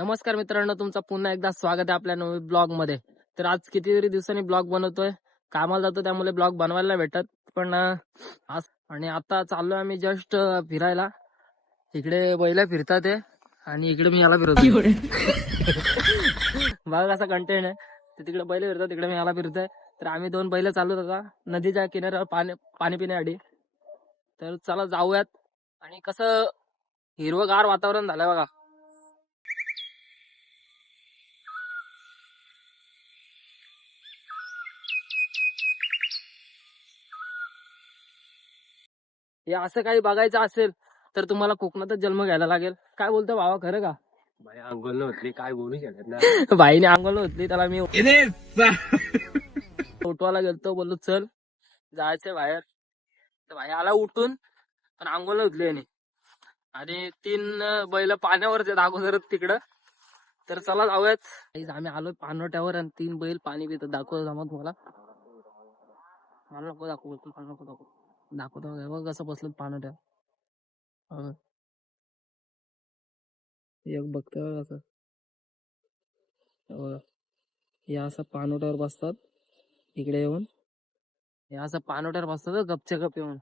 नमस्कार मित्रांनो, तुमचं पुन्हा एकदा स्वागत आहे आपल्या नवीन ब्लॉग मध्ये. तर आज कितीतरी दिवसांनी ब्लॉग बनवतोय. कामाला जातो त्यामुळे ब्लॉग बनवायला नाही भेटत, पण आज आणि आता चाललोय आम्ही जस्ट फिरायला. इकडे बैल फिरतात आहे आणि इकडे मी याला फिरवतो. बघा कसा कंटेंट आहे. तिकडे बैल फिरतात, तिकडे मी याला फिरतोय. तर आम्ही दोन बैल चाललो आता नदीच्या किनाऱ्यावर पाणी पिण्यासाठी. तर चला जाऊयात. आणि कसं हिरवगार वातावरण झालंय बघा. हे असं काही बघायचं असेल तर तुम्हाला कोकणातच जन्म घ्यायला लागेल. काय बोलतो भावा, खरं का? भाई अंगोल होतली काय बोलू शकत ना. भाईने अंघोळ होतली, त्याला मी उठवायला गेलतो, बोललो चल जायचंय बाहेर. तर भाई आला उठून, पण अंघोळ होतली याने. आणि 3 बैल पाण्यावर अगोदरच तिकडं. तर चला जाऊयात. आम्ही आलो पाणवट्यावर आणि 3 बैल पाणी पित. दाखवतो जमा तुम्हाला. मला नको दाखवू, मला नको दाखवू. दाखवतो बघ कसं बसलं पाणवट्या. एक बघतोय कसं. हे असं पाणवट्यावर बसतात इकडे येऊन. हे असं पाणवट्यावर बसतात गपचे गप येऊन.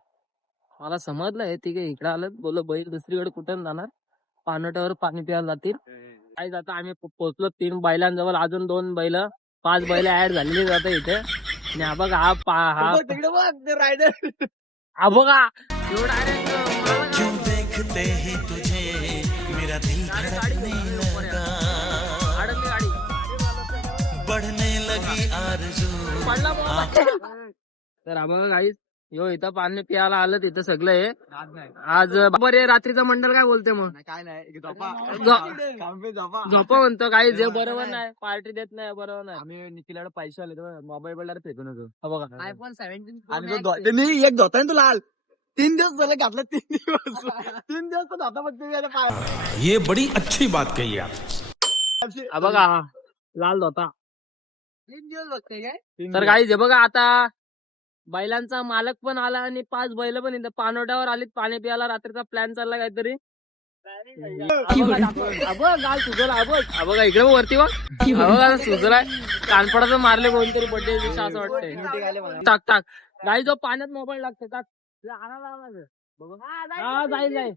मला समजलंय तिघे इकडे आलं. बोललो बैल दुसरीकडे कुठं जाणार, पाणवट्यावर पाणी प्यायला जातील. काय जाता आम्ही पोहोचलो 3 बैलांजवळ. अजून 2 बैल, 5 बैल ऍड झालेली जातं इथे. आणि हा बघा हा रायडर हा बघा एवढा बढ़ने लगी आरज़ू. तर हा बघा गाईस, यो इथं पाणी प्यायला आलं. तिथं सगळं आहे आज. बरे रात्रीचं मंडळ काय बोलते मग? काय नाही झोपा म्हणतो काही, जे बरोबर नाही. पार्टी देत नाही, बरोबर नाही. आम्ही निखिलाला पैसे आले तर मोबाईल बिल्डर फेकून होतो. हा बघा आयफोन 17 आणि त्यांनी एक धोता ना तू लाल 3 दिवस झाले घातला. 3 दिवस 3 दिवस तर धोता बघतो. ये बड़ी अच्छी बात कही आप. हा बघा हा लाल होता. 3 दिवस बघते काय. तर काही जे बघा आता बैलांचा मालक पण आला आणि 5 बैल पण इथं पाणवट्यावर आलीत पाणी प्यायला. रात्रीचा प्लॅन चालला काहीतरी. गाल सुजला. बघा इकडे वरती बघा सुजलाय. कानपडाचं मारले कोणतरी बर्थडे दिवशी असं वाटतंय. टाक टाक गाई, जो पाण्यात मोबाईल लागते टाक. हा जाईल जाईल.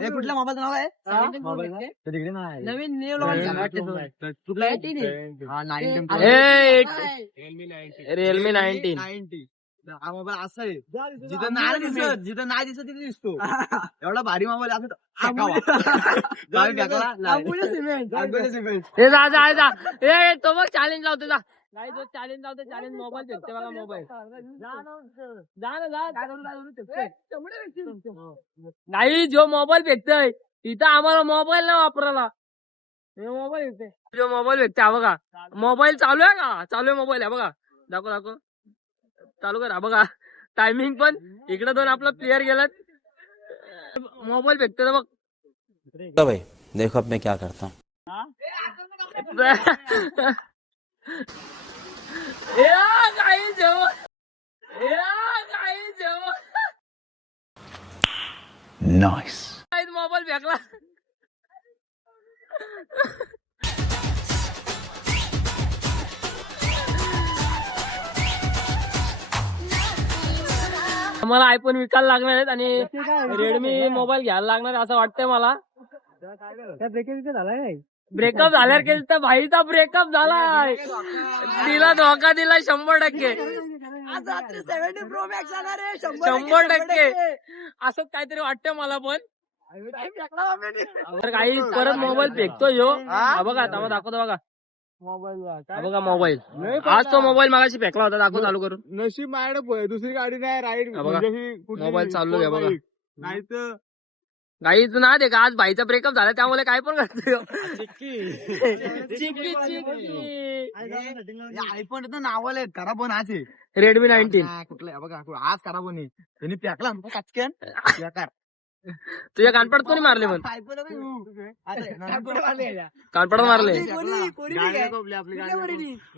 हे कुठल्या मोबाईलचं नाव आहे? मोबाईल तिकडे नाही. नवीन न्यू लॉन्च रिअलमी 19. हा मोबाईल असा आहे जिथं नाही दिसत, जिथं नाही दिसत तिथे दिसतो. एवढा भारी मोबाईल असं. हे जा जा जा. ए तो मग चॅलेंज लावतो जा. नाही जो चॅलेंज लावतो चॅलेंज मोबाईल फेकते बघा. मोबाईल जा ना नाही, जो मोबाईल फेकतोय तिथं आम्हाला मोबाईल नाही वापरायला. हे मोबाईल फेकते, जो मोबाईल फेकते हा बघा. मोबाईल चालू आहे का? चालू आहे मोबाईल. आहे बघा. दाखव दाखव. चालू करा बघा. टायमिंग पण इकडे 2 आपला प्लेयर गेलात. मोबाईल फेकते बघ. भाई देखो अब मैं क्या करता हूँ. नाइस. मोबाईल फेकला. मला आयफोन विकायला लागणार आहेत आणि रेडमी मोबाईल घ्यायला लागणार आहे असं वाटतंय मला. ब्रेकअप झाल्यावर केलं तर भाईचा ब्रेकअप झालाय. तिला धोका दिला 100%. 100% असंच काहीतरी वाटतंय मला पण. तर काही परत मोबाईल फेकतो यो. बघा आता दाखवतो बघा. बघा मोबाईल. आज तो मोबाईल मागाशी फेकला होता. दाखव चालू करून. नशीब माझ्याकडे दुसरी गाडी नाही. राईड मोबाईल चालू आहे बघा. नाही तर गाईच ना दे का, आज भाईचा ब्रेकअप झाला त्यामुळे काय पण करतोय. आयफोन नावाला खराब होऊन आज रेडमी 19 कुठलं बघा. आज खराब होणे त्यांनी पॅकला काचक्यान. तुझ्या कानपडात कोणी मारले पण? कानपडात मारले.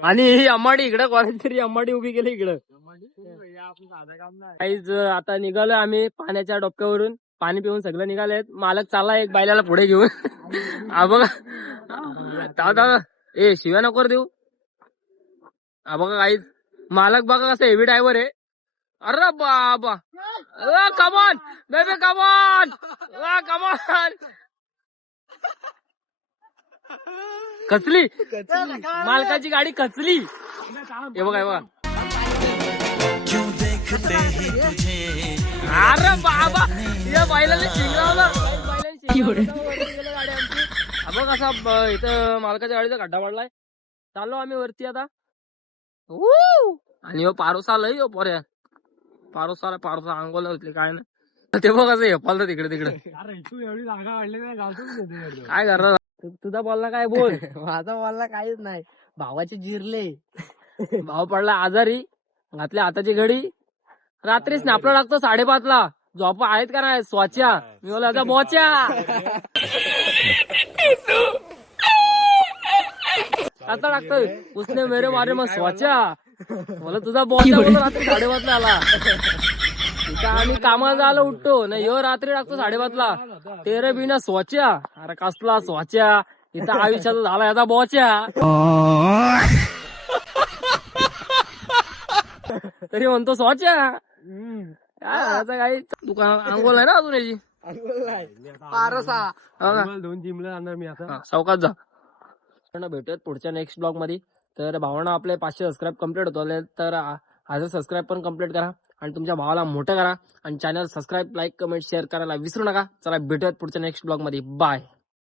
आणि ही अम्माडी इकडे कोणाची अम्माडी उभी केली इकडं. काहीच आता निघालोय आम्ही पाण्याच्या डोक्यावरून. पाणी पिऊन सगळं निघालेत. मालक चालला एक बैलाला पुढे घेऊन. हा बघा दादा ए शिव्या नको देऊ. हा बघा काही मालक बघा कसं हेवी ड्रायव्हर आहे. अरे बाबा कमॉन बेबी कमॉन कमॉन. कचली मालकाची गाडी कचली. हे बघा हे बघा. क्यों देखते ही तुझे अरे बाबा या बैलाने शिंगलावलं. बघ असा इथं मालकाच्या गाडीचा खड्डा पडलाय. चाललो आम्ही वरती आता. आणि हो पारोसा लय हो पोऱ्या. पारोसा अंगोला होतली काय ना ते बघ असं हेपालतं तिकडे तिकडे. एवढी जागा वाढली नाही गावतच काय करणार तुझा बोलला काय बोल. माझा बोलला काहीच नाही. भावाचे जिरले. भाव पडला आजारी. घातल्या हाताची घडी. रात्रीच नापला लागतो 5:30ला. झोपा आहेत का नाही स्वच्या. मी बोला आता बोच्या. आता लागतोय उसने मेरे मारे मग स्वच्या. मला तुझा बोच्या बोलतो रात्री 5:30ला आला. इथं आम्ही कामाला जायला उठतो नाही ह्यो रात्री लागतो 5:30ला. तेरे बिना स्वच्या. अरे कसला स्वच्या. इथं आयुष्याचा झाला याचा बोच्या. तरी म्हणतो स्वच्या. काही दुकान अंघोल आहे ना अजून याची. पारोसा. हो का? 2 जिमला जाणार मी आता. सावकाश जा. भेटूयात पुढच्या नेक्स्ट ब्लॉग मध्ये. तर भावांना आपले 500 सबस्क्राईब कम्प्लीट होतो. तर आज सबस्क्राईब पण कम्प्लीट करा आणि तुमच्या भावाला मोठं करा आणि channel subscribe like comment share करायला विसरू नका. चला भेटूयात पुढच्या नेक्स्ट ब्लॉग मध्ये. बाय.